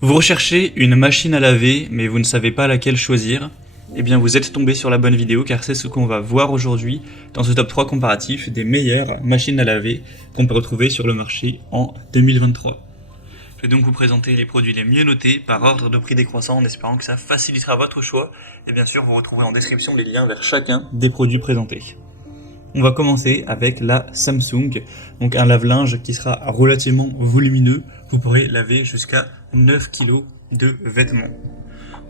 Vous recherchez une machine à laver, mais vous ne savez pas laquelle choisir? Eh bien, vous êtes tombé sur la bonne vidéo, car c'est ce qu'on va voir aujourd'hui dans ce top 3 comparatif des meilleures machines à laver qu'on peut retrouver sur le marché en 2023. Je vais donc vous présenter les produits les mieux notés par ordre de prix décroissant en espérant que ça facilitera votre choix. Et bien sûr, vous retrouvez en description les liens vers chacun des produits présentés. On va commencer avec la Samsung, donc un lave-linge qui sera relativement volumineux. Vous pourrez laver jusqu'à 9 kg de vêtements.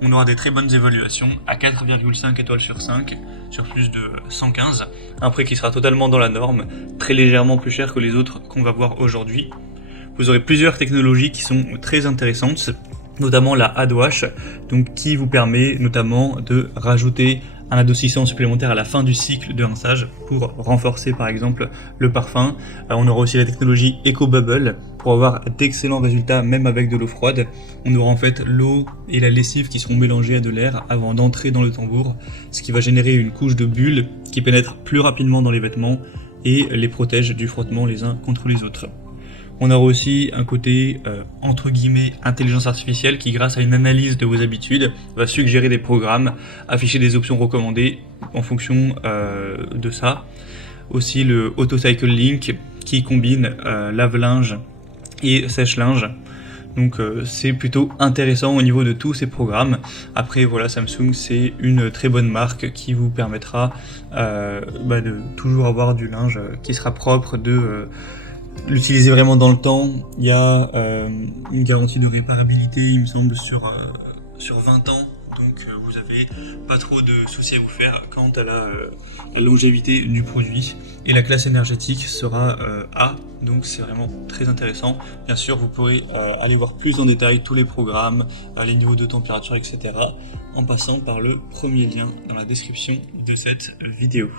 On aura des très bonnes évaluations à 4,5 étoiles sur 5 sur plus de 115. Un prix qui sera totalement dans la norme, très légèrement plus cher que les autres qu'on va voir aujourd'hui. Vous aurez plusieurs technologies qui sont très intéressantes, notamment la Hadwash, donc qui vous permet notamment de rajouter un adoucissant supplémentaire à la fin du cycle de rinçage pour renforcer par exemple le parfum. On aura aussi la technologie Eco Bubble pour avoir d'excellents résultats même avec de l'eau froide. On aura en fait l'eau et la lessive qui seront mélangées à de l'air avant d'entrer dans le tambour, ce qui va générer une couche de bulles qui pénètre plus rapidement dans les vêtements et les protège du frottement les uns contre les autres. On aura aussi un côté entre guillemets intelligence artificielle qui, grâce à une analyse de vos habitudes, va suggérer des programmes, afficher des options recommandées en fonction de ça. Aussi le Auto Cycle Link qui combine lave-linge et sèche-linge. Donc c'est plutôt intéressant au niveau de tous ces programmes. Après voilà, Samsung c'est une très bonne marque qui vous permettra de toujours avoir du linge qui sera propre, de l'utiliser vraiment dans le temps. Il y a une garantie de réparabilité, il me semble, sur 20 ans. Donc vous n'avez pas trop de soucis à vous faire quant à la longévité du produit. Et la classe énergétique sera A, donc c'est vraiment très intéressant. Bien sûr, vous pourrez aller voir plus en détail tous les programmes, les niveaux de température, etc. en passant par le premier lien dans la description de cette vidéo.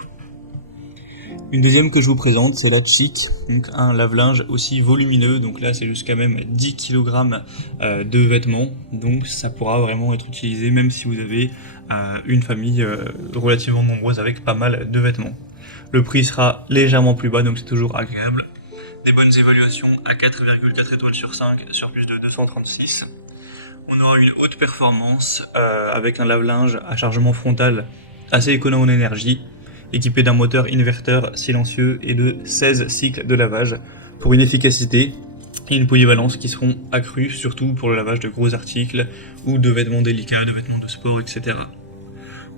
Une deuxième que je vous présente, c'est la Chic, donc un lave-linge aussi volumineux, donc là c'est jusqu'à même 10 kg de vêtements, donc ça pourra vraiment être utilisé même si vous avez une famille relativement nombreuse avec pas mal de vêtements. Le prix sera légèrement plus bas, donc c'est toujours agréable. Des bonnes évaluations à 4,4 étoiles sur 5 sur plus de 236. On aura une haute performance avec un lave-linge à chargement frontal assez économe en énergie, équipé d'un moteur inverteur silencieux et de 16 cycles de lavage pour une efficacité et une polyvalence qui seront accrues, surtout pour le lavage de gros articles ou de vêtements délicats, de vêtements de sport, etc.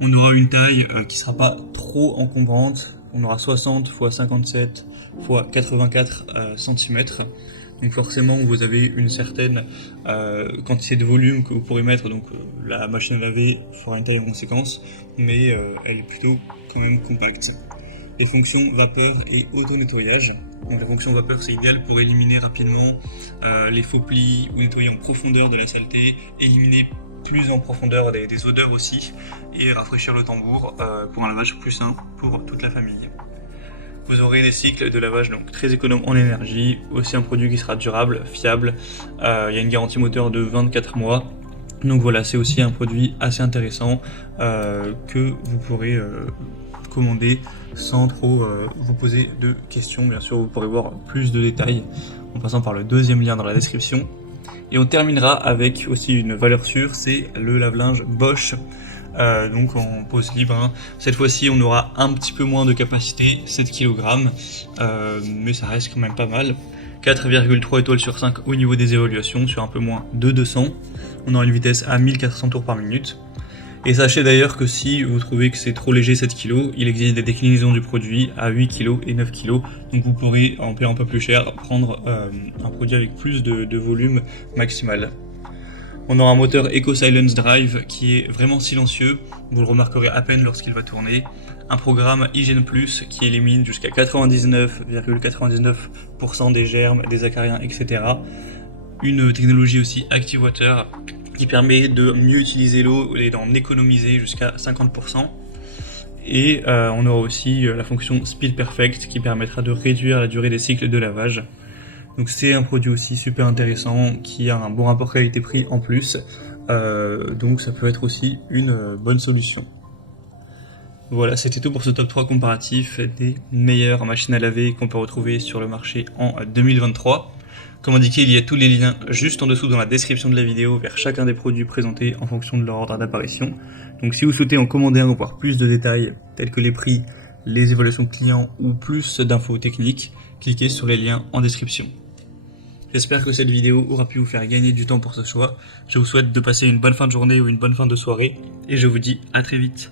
On aura une taille qui ne sera pas trop encombrante. On aura 60 x 57 x 84 cm. Donc forcément vous avez une certaine quantité de volume que vous pourrez mettre, donc la machine à laver fera une taille en conséquence, mais elle est plutôt quand même compacte. Les fonctions vapeur et auto-nettoyage. Donc la fonction vapeur c'est idéal pour éliminer rapidement les faux plis ou nettoyer en profondeur de la saleté, éliminer plus en profondeur des odeurs aussi et rafraîchir le tambour pour un lavage plus sain pour toute la famille. Vous aurez des cycles de lavage donc très économes en énergie, aussi un produit qui sera durable, fiable. Il y a une garantie moteur de 24 mois. Donc voilà, c'est aussi un produit assez intéressant que vous pourrez commander sans trop vous poser de questions. Bien sûr, vous pourrez voir plus de détails en passant par le deuxième lien dans la description. Et on terminera avec aussi une valeur sûre, c'est le lave-linge Bosch. Donc en pose libre, hein. Cette fois-ci on aura un petit peu moins de capacité, 7 kg, mais ça reste quand même pas mal. 4,3 étoiles sur 5 au niveau des évaluations, sur un peu moins de 200. On aura une vitesse à 1400 tours par minute. Et sachez d'ailleurs que si vous trouvez que c'est trop léger 7 kg, il existe des déclinaisons du produit à 8 kg et 9 kg. Donc vous pourrez, en payant un peu plus cher, prendre un produit avec plus de volume maximal. On aura un moteur Eco Silence Drive qui est vraiment silencieux, vous le remarquerez à peine lorsqu'il va tourner. Un programme Hygiène Plus qui élimine jusqu'à 99,99% des germes, des acariens, etc. Une technologie aussi Active Water qui permet de mieux utiliser l'eau et d'en économiser jusqu'à 50%. Et on aura aussi la fonction Speed Perfect qui permettra de réduire la durée des cycles de lavage. Donc c'est un produit aussi super intéressant qui a un bon rapport qualité-prix en plus, donc ça peut être aussi une bonne solution. Voilà, c'était tout pour ce top 3 comparatif des meilleures machines à laver qu'on peut retrouver sur le marché en 2023. Comme indiqué, il y a tous les liens juste en dessous dans la description de la vidéo vers chacun des produits présentés en fonction de leur ordre d'apparition. Donc si vous souhaitez en commander un ou voir plus de détails tels que les prix, les évaluations clients ou plus d'infos techniques, cliquez sur les liens en description. J'espère que cette vidéo aura pu vous faire gagner du temps pour ce choix. Je vous souhaite de passer une bonne fin de journée ou une bonne fin de soirée et je vous dis à très vite.